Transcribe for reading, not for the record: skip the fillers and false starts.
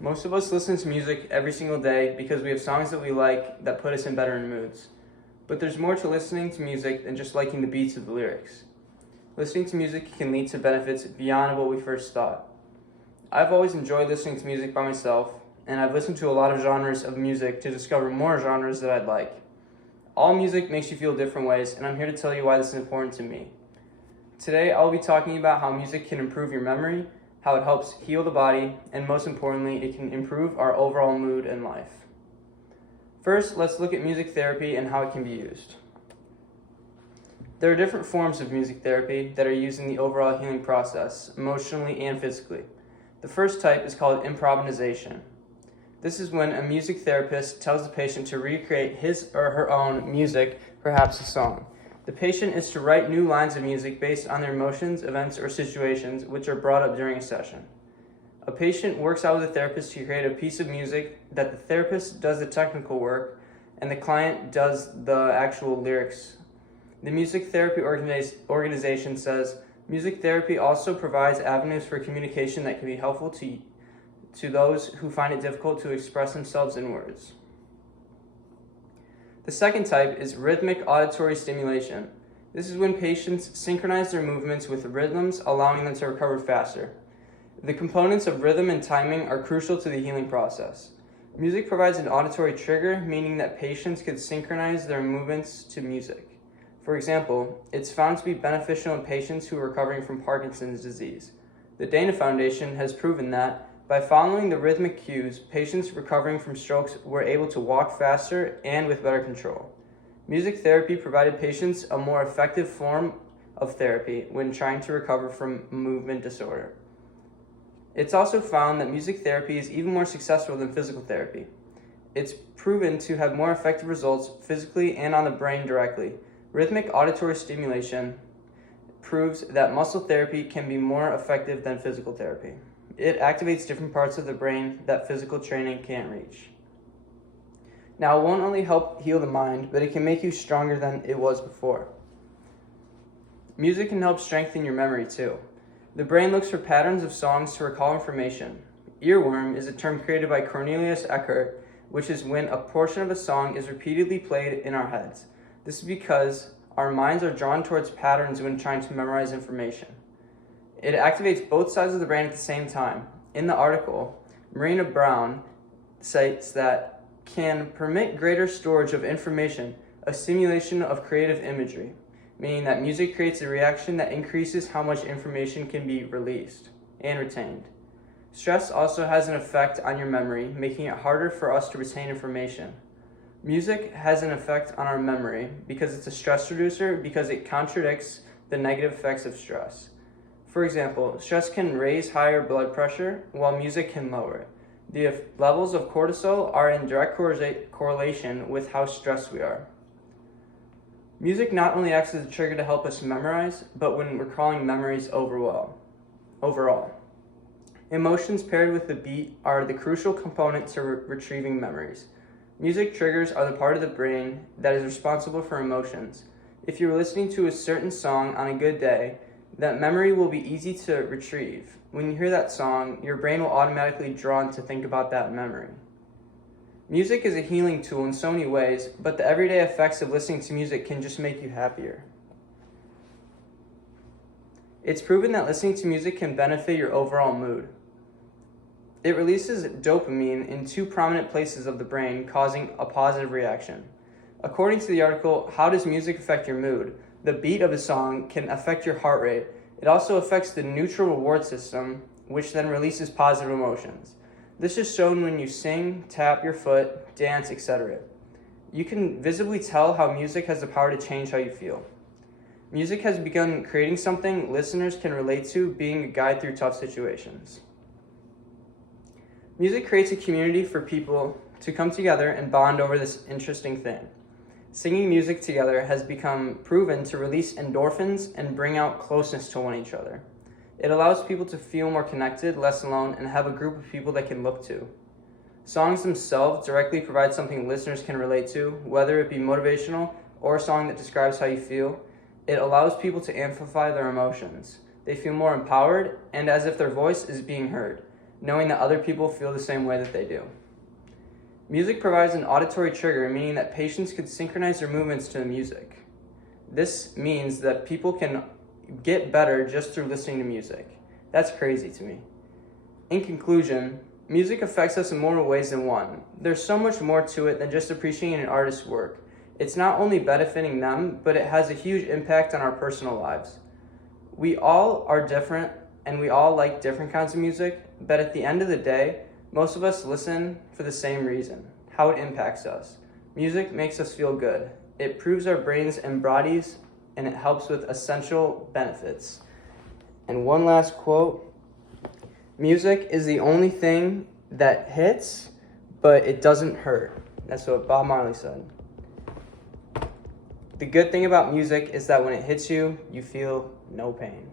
Most of us listen to music every single day because we have songs that we like that put us in better moods. But there's more to listening to music than just liking the beats of the lyrics. Listening to music can lead to benefits beyond what we first thought. I've always enjoyed listening to music by myself, and I've listened to a lot of genres of music to discover more genres that I'd like. All music makes you feel different ways, and I'm here to tell you why this is important to me. Today, I'll be talking about how music can improve your memory, how it helps heal the body, and most importantly, it can improve our overall mood and life. First, let's look at music therapy and how it can be used. There are different forms of music therapy that are used in the overall healing process, emotionally and physically. The first type is called improvisation. This is when a music therapist tells the patient to recreate his or her own music, perhaps a song. The patient is to write new lines of music based on their emotions, events, or situations which are brought up during a session. A patient works out with a therapist to create a piece of music that the therapist does the technical work and the client does the actual lyrics. The music therapy organization says, music therapy also provides avenues for communication that can be helpful to those who find it difficult to express themselves in words. The second type is rhythmic auditory stimulation. This is when patients synchronize their movements with rhythms, allowing them to recover faster. The components of rhythm and timing are crucial to the healing process. Music provides an auditory trigger, meaning that patients could synchronize their movements to music. For example, it's found to be beneficial in patients who are recovering from Parkinson's disease. The Dana Foundation has proven that by following the rhythmic cues, patients recovering from strokes were able to walk faster and with better control. Music therapy provided patients a more effective form of therapy when trying to recover from movement disorder. It's also found that music therapy is even more successful than physical therapy. It's proven to have more effective results physically and on the brain directly. Rhythmic auditory stimulation proves that muscle therapy can be more effective than physical therapy. It activates different parts of the brain that physical training can't reach. Now, it won't only help heal the mind, but it can make you stronger than it was before. Music can help strengthen your memory too. The brain looks for patterns of songs to recall information. Earworm is a term created by Cornelius Eckert, which is when a portion of a song is repeatedly played in our heads. This is because our minds are drawn towards patterns when trying to memorize information. It activates both sides of the brain at the same time. In the article, Marina Brown cites that can permit greater storage of information, a simulation of creative imagery, meaning that music creates a reaction that increases how much information can be released and retained. Stress also has an effect on your memory, making it harder for us to retain information. Music has an effect on our memory because it's a stress reducer because it contradicts the negative effects of stress. For example, stress can raise higher blood pressure, while music can lower it. The levels of cortisol are in direct correlation with how stressed we are. Music not only acts as a trigger to help us memorize, but when recalling memories overall. Emotions paired with the beat are the crucial component to retrieving memories. Music triggers are the part of the brain that is responsible for emotions. If you're listening to a certain song on a good day, that memory will be easy to retrieve. When you hear that song, your brain will automatically drawn to think about that memory. Music is a healing tool in so many ways, but the everyday effects of listening to music can just make you happier. It's proven that listening to music can benefit your overall mood. It releases dopamine in two prominent places of the brain, causing a positive reaction. According to the article, How Does Music Affect Your Mood? The beat of a song can affect your heart rate. It also affects the neutral reward system, which then releases positive emotions. This is shown when you sing, tap your foot, dance, etc. You can visibly tell how music has the power to change how you feel. Music has begun creating something listeners can relate to, being a guide through tough situations. Music creates a community for people to come together and bond over this interesting thing. Singing music together has become proven to release endorphins and bring out closeness to one another. It allows people to feel more connected, less alone, and have a group of people they can look to. Songs themselves directly provide something listeners can relate to, whether it be motivational or a song that describes how you feel. It allows people to amplify their emotions. They feel more empowered and as if their voice is being heard. knowing that other people feel the same way that they do. Music provides an auditory trigger, meaning that patients can synchronize their movements to the music. This means that people can get better just through listening to music. That's crazy to me. In conclusion, music affects us in more ways than one. There's so much more to it than just appreciating an artist's work. It's not only benefiting them, but it has a huge impact on our personal lives. We all are different, and we all like different kinds of music, but at the end of the day, most of us listen for the same reason: how it impacts us. Music makes us feel good. It improves our brains and bodies, and it helps with essential benefits. And one last quote: music is the only thing that hits, but it doesn't hurt. That's what Bob Marley said. The good thing about music is that when it hits you, you feel no pain.